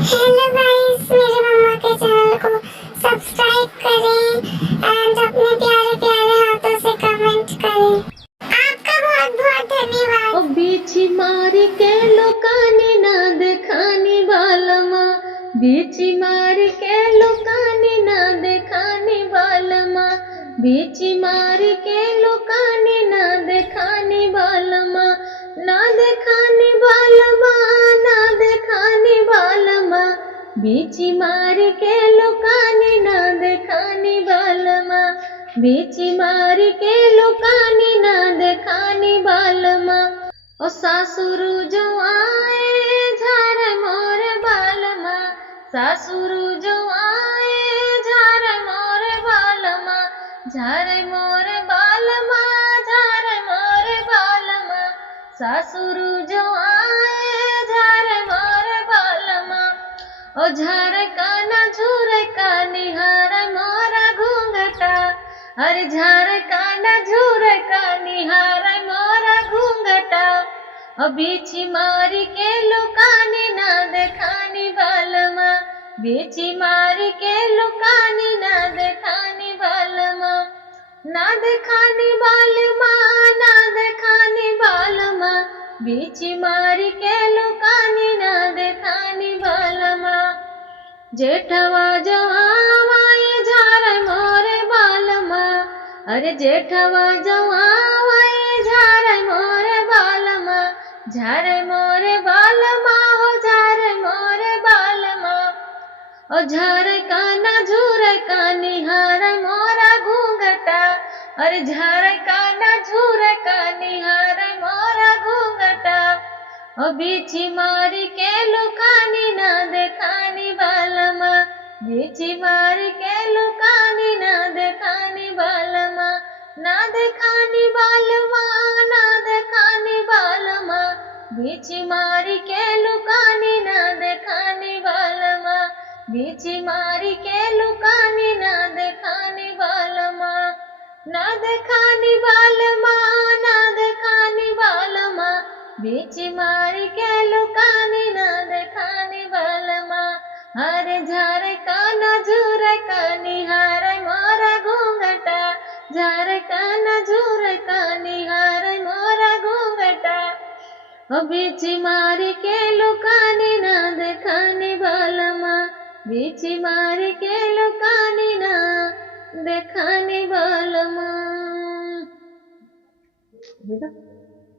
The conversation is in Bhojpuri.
हेलो गाइस, मेरे मम्मा के चैनल को सब्सक्राइब करें एंड अपने प्यारे प्यारे हाथों से कमेंट करें। आपका बहुत बहुत धन्यवाद। ओ बीची मारी के लोकानी ना देखानी बालमा, बीची मारी के लोकानी ना देखानी बालमा, बीची मारी के लोकानी ना देखानी बालमा, ना देखानी बालमा, ना देखानी बालमा, बीची मारी के लोकानी ना देखानी बालमा, बीची मारी के लोकानी ना देखानी बालमा। ओ सासुरु जो आए झारे मोर बालमा, सासुरु जो आए झारे मोर बालमा, झारे मोर बालमा, झारे मोर बालमा, सासुरु जो आए झारे मोर बालमा। ओ झारे काना झूरे का निहार मोरा घूंघटा, अरे झारे काना झूरे का निहार मोरा घूंघटा। ओ बीची मारी के लुकानी ना देखानी बालमा, बीची मारी के लुकानी ना देखानी बालमा, ना देखानी बालमा, ना देखानी बालमा, बीची मारी के लुकानी ना देखानी बालमा। जेठवा जो आवाए झारे मोरे बालमा, अरे जेठवा जो आवाए झारे मोरे बालमा, झारे मोरे बालमा, हो झारे मोरे बालमा। ओ झारे काना झूरे का निहार मोरा घूंघटा, अरे झारे काना झूरे का निहार मोरा घूंघटा। ओ बीची मारी के लुकानी ना देखानी बालमा, बीची मारी के लुकानी ना देखानी बालमा, ना देखानी बालमा, ना देखानी बालमा, बीची मारी के लुकानी ना देखानी बालमा, बीची मारी के लुकानी ना देखानी बालमा, ना देखानी बालमा, ना देखानी बालमा, बीची मारी के लुकानी ना देखानी बालमा। हरे झारे काना झूरे का निहार मोरा घूंघटा, झारे काना झूरे का निहार मोरा घूंघटा। ओ बीची मारी के लुकानी ना देखानी बालमा, बीची मारी के लुकानी ना देखानी बालमा।